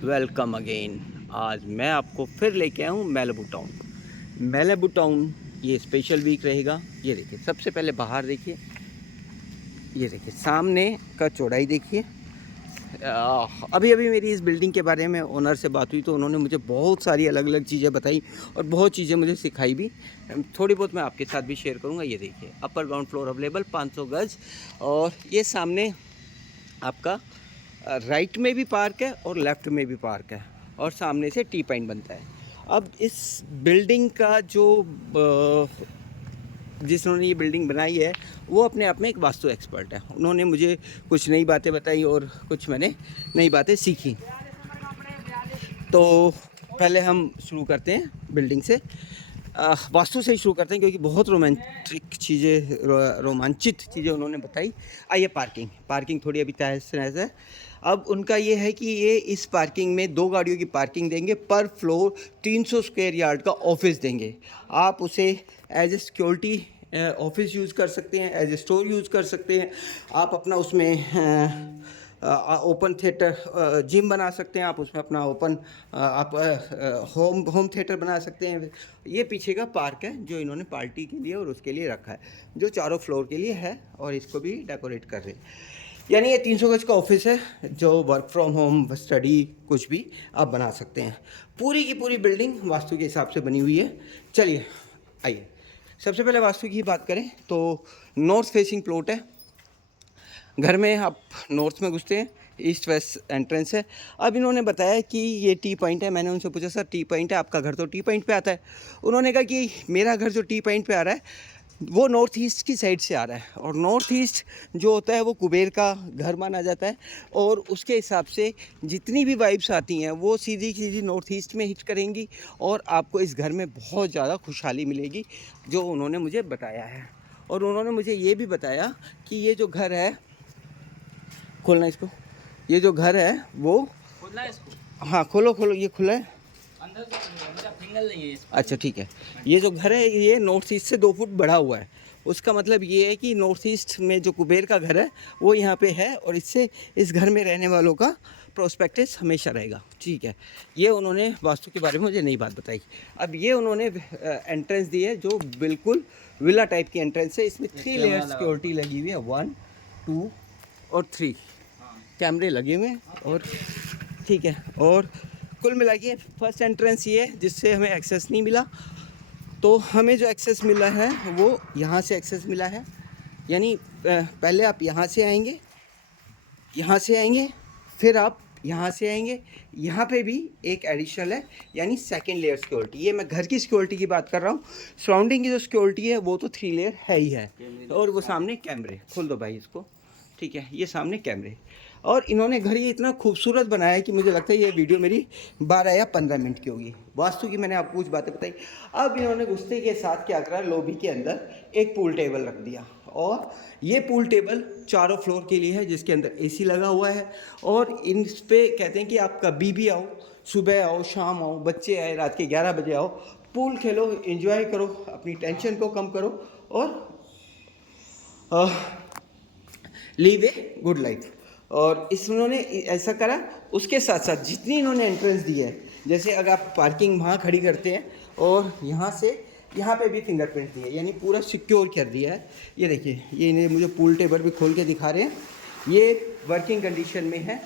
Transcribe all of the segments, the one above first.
Welcome again. आज मैं आपको फिर लेके आया हूँ मैलिबू टाउन। मैलिबू टाउन ये स्पेशल वीक रहेगा। ये देखिए, सबसे पहले बाहर देखिए, ये देखिए सामने का चौड़ाई देखिए। अभी अभी मेरी इस बिल्डिंग के बारे में ओनर से बात हुई तो उन्होंने मुझे बहुत सारी अलग अलग चीज़ें बताई और बहुत चीज़ें मुझे सिखाई भी। थोड़ी बहुत मैं आपके साथ भी शेयर करूँगा। ये देखिए, अपर ग्राउंड फ्लोर अवेलेबल 500 गज। और ये सामने आपका राइट में भी पार्क है और लेफ़्ट में भी पार्क है और सामने से टी पॉइंट बनता है। अब इस बिल्डिंग का जो जिन्होंने ये बिल्डिंग बनाई है वो अपने आप में एक वास्तु एक्सपर्ट है। उन्होंने मुझे कुछ नई बातें बताई और कुछ मैंने नई बातें सीखी। तो पहले हम शुरू करते हैं बिल्डिंग से, वास्तु से ही शुरू करते हैं क्योंकि बहुत रोमांटिक चीज़ें, रोमांचित चीज़ें उन्होंने बताई। आइए, पार्किंग थोड़ी अभी तहस नहस है। अब उनका ये है कि ये इस पार्किंग में 2 गाड़ियों की पार्किंग देंगे। पर फ्लोर 300 स्क्वायर यार्ड का ऑफिस देंगे। आप उसे as a security office use कर सकते हैं, एज ए स्टोर यूज़ कर सकते हैं। आप अपना उसमें ओपन थिएटर जिम बना सकते हैं। आप उसमें अपना ओपन आप होम थिएटर बना सकते हैं। ये पीछे का पार्क है जो इन्होंने पार्टी के लिए और उसके लिए रखा है, जो चारों फ्लोर के लिए है और इसको भी डेकोरेट कर रहे हैं। यानी ये 300 गज का ऑफिस है जो वर्क फ्रॉम होम, स्टडी, कुछ भी आप बना सकते हैं। पूरी की पूरी बिल्डिंग वास्तु के हिसाब से बनी हुई है। चलिए आइए, सबसे पहले वास्तु की बात करें तो नॉर्थ फेसिंग प्लॉट है। घर में आप नॉर्थ में घुसते हैं, ईस्ट वेस्ट एंट्रेंस है। अब इन्होंने बताया कि ये टी पॉइंट है। मैंने उनसे पूछा, सर टी पॉइंट है, आपका घर तो टी पॉइंट पे आता है। उन्होंने कहा कि मेरा घर जो टी पॉइंट पे आ रहा है वो नॉर्थ ईस्ट की साइड से आ रहा है और नॉर्थ ईस्ट जो होता है वो कुबेर का घर माना जाता है। और उसके हिसाब से जितनी भी वाइब्स आती हैं वो सीधी सीधी नॉर्थ ईस्ट में हिट करेंगी और आपको इस घर में बहुत ज़्यादा खुशहाली मिलेगी, जो उन्होंने मुझे बताया है। और उन्होंने मुझे ये भी बताया कि ये जो घर है, खोलना इसको, ये जो घर है वो खोलना है इसको। हाँ खोलो खोलो, ये खुला है। अंदर से नहीं है, मेरा फिंगर नहीं है इसमें। अच्छा ठीक है। ये जो घर है ये नॉर्थ ईस्ट से 2 फुट बढ़ा हुआ है। उसका मतलब ये है कि नॉर्थ ईस्ट में जो कुबेर का घर है वो यहाँ पे है और इससे इस घर में रहने वालों का प्रोस्पेक्टस हमेशा रहेगा। ठीक है, ये उन्होंने वास्तु के बारे में मुझे नई बात बताई। अब ये उन्होंने एंट्रेंस दी है जो बिल्कुल विला टाइप की एंट्रेंस है। इसमें 3 लेयर सिक्योरिटी लगी हुई है, 1, 2 और 3 कैमरे लगे हुए हैं। और ठीक है, और कुल मिला के फर्स्ट एंट्रेंस ये है जिससे हमें एक्सेस नहीं मिला। तो हमें जो एक्सेस मिला है वो यहाँ से एक्सेस मिला है। यानी पहले आप यहाँ से आएंगे, यहाँ से आएंगे, फिर आप यहाँ से आएंगे। यहाँ पे भी एक एडिशनल है, यानी सेकंड लेयर सिक्योरिटी। ये मैं घर की सिक्योरिटी की बात कर रहा हूँ। सराउंडिंग की जो सिक्योरिटी है वो तो 3 लेयर है ही है। और वो सामने कैमरे, खोल दो भाई इसको। ठीक है, ये सामने कैमरे। और इन्होंने घर ये इतना खूबसूरत बनाया है कि मुझे लगता है ये वीडियो मेरी 12 या 15 मिनट की होगी। वास्तु की मैंने आपको कुछ बातें बताई। अब इन्होंने घुसते के साथ क्या करा, लॉबी के अंदर एक पूल टेबल रख दिया। और ये पूल टेबल चारों फ्लोर के लिए है जिसके अंदर एसी लगा हुआ है। और इन पे कहते हैं कि आप कभी भी आओ, सुबह आओ, शाम आओ, बच्चे आए, रात के 11 बजे आओ, पूल खेलो, एंजॉय करो, अपनी टेंशन को कम करो और लिव ए गुड लाइफ। और इस उन्होंने ऐसा करा। उसके साथ साथ जितनी इन्होंने एंट्रेंस दी है, जैसे अगर आप पार्किंग वहाँ खड़ी करते हैं और यहाँ से यहाँ पे भी फिंगरप्रिंट दिए, यानी पूरा सिक्योर कर दिया है। ये देखिए, ये इन्हें मुझे पूल टेबल भी खोल के दिखा रहे हैं, ये वर्किंग कंडीशन में है।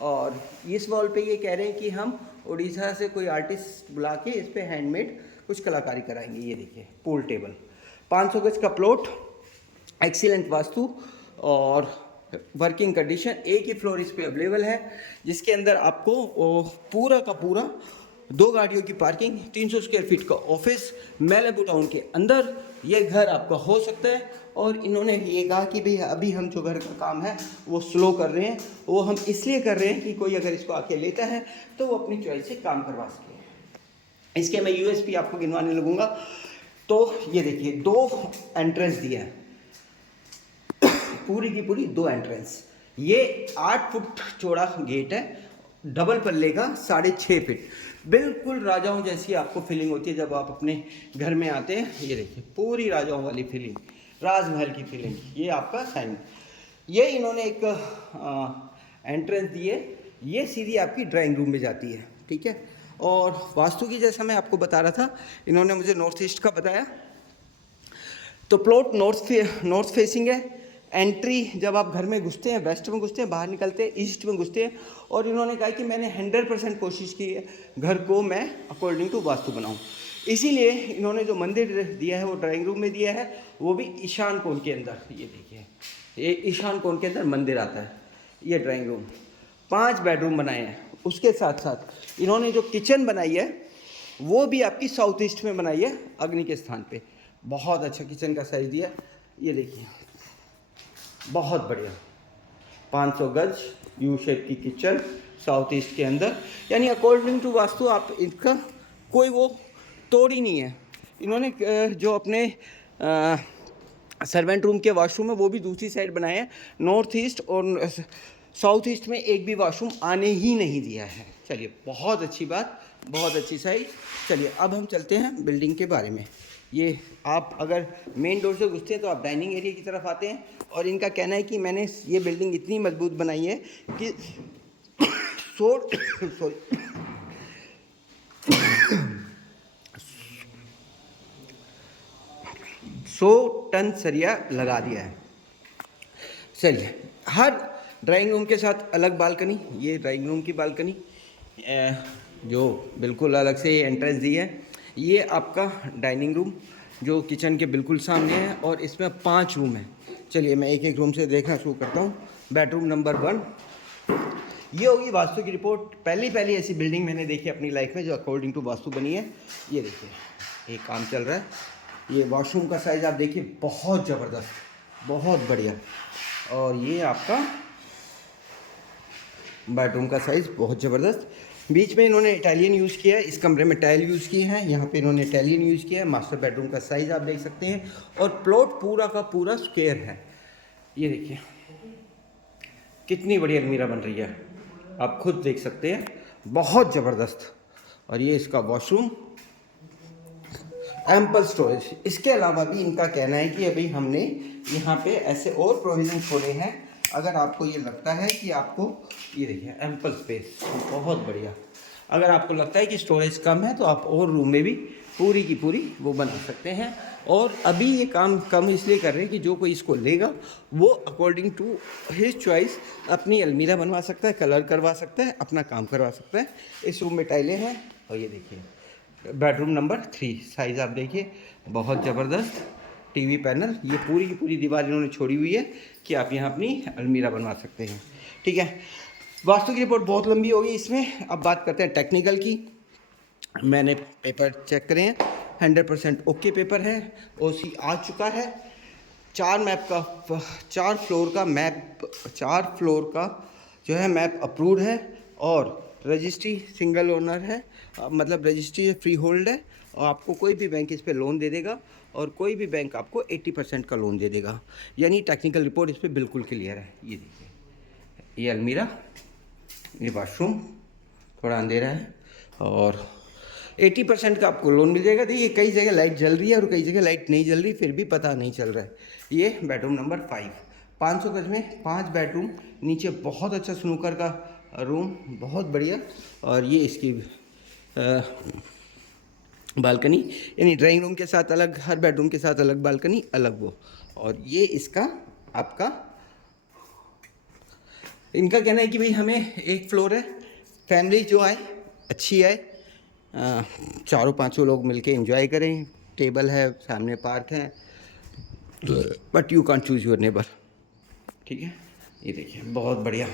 और इस वॉल पे ये कह रहे हैं कि हम उड़ीसा से कोई आर्टिस्ट बुला के इस पर हैंडमेड कुछ कलाकारी कराएंगे। ये देखिए पूल टेबल, 500 गज का प्लॉट, एक्सीलेंट वास्तु और वर्किंग कंडीशन। एक ही फ्लोर इस पे अवेलेबल है जिसके अंदर आपको पूरा का पूरा 2 गाड़ियों की पार्किंग, 300 स्क्वायर फीट का ऑफिस मैलिबू टाउन के अंदर ये घर आपका हो सकता है। और इन्होंने ये कहा कि भाई अभी हम जो घर का काम है वो स्लो कर रहे हैं, वो हम इसलिए कर रहे हैं कि कोई अगर इसको आके लेता है तो वो अपनी चॉइस से काम करवा सके। इसके मैं यूएसपी आपको गिनवाने लगूंगा। तो ये देखिए 2 एंट्रेंस दिया है, पूरी की पूरी 2 एंट्रेंस। ये 8 फुट चौड़ा गेट है, डबल पल्ले का, 6.5 फीट। बिल्कुल राजाओं जैसी आपको फीलिंग होती है जब आप अपने घर में आते हैं। ये देखिए पूरी राजाओं वाली फीलिंग, राजमहल की फीलिंग। ये आपका साइन, ये इन्होंने एक एंट्रेंस दिए ये सीधी आपकी ड्राइंग रूम में जाती है, ठीक है। और वास्तु की जैसा मैं आपको बता रहा था, इन्होंने मुझे नॉर्थ ईस्ट का बताया। तो प्लॉट नॉर्थ फेसिंग है। एंट्री जब आप घर में घुसते हैं वेस्ट में घुसते हैं, बाहर निकलते हैं ईस्ट में घुसते हैं। और इन्होंने कहा कि मैंने 100% कोशिश की है घर को मैं अकॉर्डिंग टू वास्तु बनाऊं। इसीलिए इन्होंने जो मंदिर दिया है वो ड्राइंग रूम में दिया है, वो भी ईशान कोण के अंदर। ये देखिए, ये ईशान कोण के अंदर मंदिर आता है। ये ड्राइंग रूम, 5 बेडरूम बनाए हैं। उसके साथ साथ इन्होंने जो किचन बनाई है वो भी आपकी साउथ ईस्ट में बनाई है, अग्नि के स्थान पे। बहुत अच्छा किचन का साइज दिया। ये देखिए, बहुत बढ़िया 500 गज यू शेप की किचन साउथ ईस्ट के अंदर। यानी अकॉर्डिंग टू वास्तु आप इनका कोई वो तोड़ ही नहीं है। इन्होंने जो अपने सर्वेंट रूम के वॉशरूम है वो भी दूसरी साइड बनाए हैं। नॉर्थ ईस्ट और साउथ ईस्ट में एक भी वॉशरूम आने ही नहीं दिया है। चलिए, बहुत अच्छी बात, बहुत अच्छी साइड। चलिए अब हम चलते हैं बिल्डिंग के बारे में। ये आप अगर मेन डोर से घुसते हैं तो आप डाइनिंग एरिया की तरफ आते हैं। और इनका कहना है कि मैंने ये बिल्डिंग इतनी मजबूत बनाई है कि 100 टन सरिया लगा दिया है। चलिए, हर ड्राइंग रूम के साथ अलग बालकनी। ये ड्राइंग रूम की बालकनी जो बिल्कुल अलग से एंट्रेंस दी है। ये आपका डाइनिंग रूम जो किचन के बिल्कुल सामने है और इसमें 5 रूम है। चलिए मैं एक एक रूम से देखना शुरू करता हूँ। बेडरूम नंबर 1, ये होगी वास्तु की रिपोर्ट। पहली ऐसी बिल्डिंग मैंने देखी अपनी लाइफ में जो अकॉर्डिंग टू वास्तु बनी है। ये देखिए, एक काम चल रहा है। ये वॉशरूम का साइज़ आप देखिए, बहुत ज़बरदस्त, बहुत बढ़िया। और ये आपका बेडरूम का साइज़ बहुत ज़बरदस्त। बीच में इन्होंने इटालियन यूज़ किया है, इस कमरे में टाइल यूज़ की है, यहाँ पे इन्होंने इटालियन यूज़ किया है। मास्टर बेडरूम का साइज़ आप देख सकते हैं। और प्लॉट पूरा का पूरा स्क्वायर है। ये देखिए कितनी बड़ी अलमीरा बन रही है, आप खुद देख सकते हैं, बहुत ज़बरदस्त। और ये इसका वॉशरूम, एम्पल स्टोरेज। इसके अलावा भी इनका कहना है कि अभी हमने यहाँ पे ऐसे और प्रोविज़न खोले हैं। अगर आपको ये लगता है कि आपको, ये देखिए एम्पल स्पेस, बहुत बढ़िया। अगर आपको लगता है कि स्टोरेज कम है तो आप और रूम में भी पूरी की पूरी वो बना सकते हैं। और अभी ये काम कम इसलिए कर रहे हैं कि जो कोई इसको लेगा वो अकॉर्डिंग टू हिज चॉइस अपनी अलमीरा बनवा सकता है, कलर करवा सकता है, अपना काम करवा सकता है। इस रूम में टाइलें हैं। और ये देखिए बेडरूम नंबर 3, साइज़ आप देखिए, बहुत ज़बरदस्त। टीवी पैनल, ये पूरी की पूरी दीवार इन्होंने छोड़ी हुई है कि आप यहाँ अपनी अलमीरा बनवा सकते हैं। ठीक है, वास्तु की रिपोर्ट बहुत लंबी होगी इसमें। अब बात करते हैं टेक्निकल की। मैंने पेपर चेक करे हैं, 100% ओके पेपर है। ओसी आ चुका है। 4 फ्लोर का जो है मैप अप्रूव्ड है। और रजिस्ट्री सिंगल ओनर है, मतलब रजिस्ट्री फ्री होल्ड है। और आपको कोई भी बैंक इस पे लोन दे देगा और कोई भी बैंक आपको 80% का लोन दे देगा। यानी टेक्निकल रिपोर्ट इस पर बिल्कुल क्लियर है। ये देखिए, ये अलमीरा, ये वाशरूम, थोड़ा अंधेरा है। और 80% का आपको लोन मिल जाएगा। देखिए कई जगह लाइट जल रही है और कई जगह लाइट नहीं जल रही, फिर भी पता नहीं चल रहा है। ये बेडरूम नंबर 5, 500 गज में 5 बेडरूम, नीचे बहुत अच्छा स्नूकर का रूम, बहुत बढ़िया। और ये इसकी बालकनी, यानी ड्राइंग रूम के साथ अलग, हर बेडरूम के साथ अलग बालकनी, अलग वो। और ये इसका आपका, इनका कहना है कि भाई हमें 1 फ्लोर है, फैमिली जो आए अच्छी आए, 4-5 लोग मिलके एंजॉय करें। टेबल है, सामने पार्क है, but you can't choose your neighbour. ठीक है, ये देखिए बहुत बढ़िया।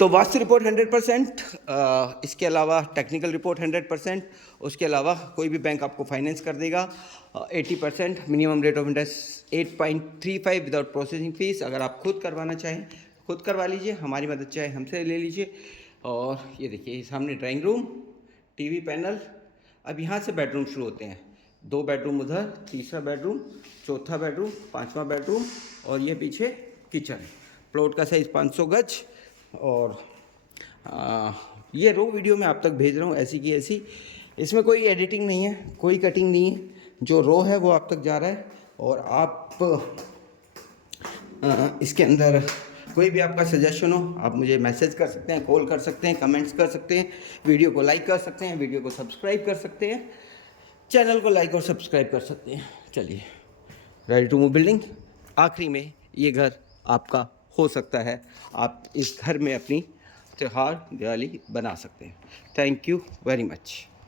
तो वास्तु रिपोर्ट 100%, इसके अलावा टेक्निकल रिपोर्ट 100%, उसके अलावा कोई भी बैंक आपको फाइनेंस कर देगा 80%। Minimum rate of interest 8.35 without processing fees. अगर आप खुद करवाना चाहें खुद करवा लीजिए, हमारी मदद चाहे हमसे ले लीजिए। और ये देखिए सामने ड्राइंग रूम, टीवी पैनल। अब यहाँ से बेडरूम शुरू होते हैं। 2 बेडरूम उधर, तीसरा बेडरूम, चौथा बेडरूम, 5वां बेडरूम, और ये पीछे किचन। प्लॉट का साइज़ 500 गज। और ये रो वीडियो मैं आप तक भेज रहा हूँ ऐसी की ऐसी, इसमें कोई एडिटिंग नहीं है, कोई कटिंग नहीं है। जो रो है वो आप तक जा रहा है। और आप इसके अंदर कोई भी आपका सजेशन हो आप मुझे मैसेज कर सकते हैं, कॉल कर सकते हैं, कमेंट्स कर सकते हैं, वीडियो को लाइक कर सकते हैं, वीडियो को सब्सक्राइब कर सकते हैं, चैनल को लाइक और सब्सक्राइब कर सकते हैं। चलिए, रेडी टू मूव बिल्डिंग। आखिरी में ये घर आपका हो सकता है, आप इस घर में अपनी त्योहार दिवाली बना सकते हैं। Thank you very much.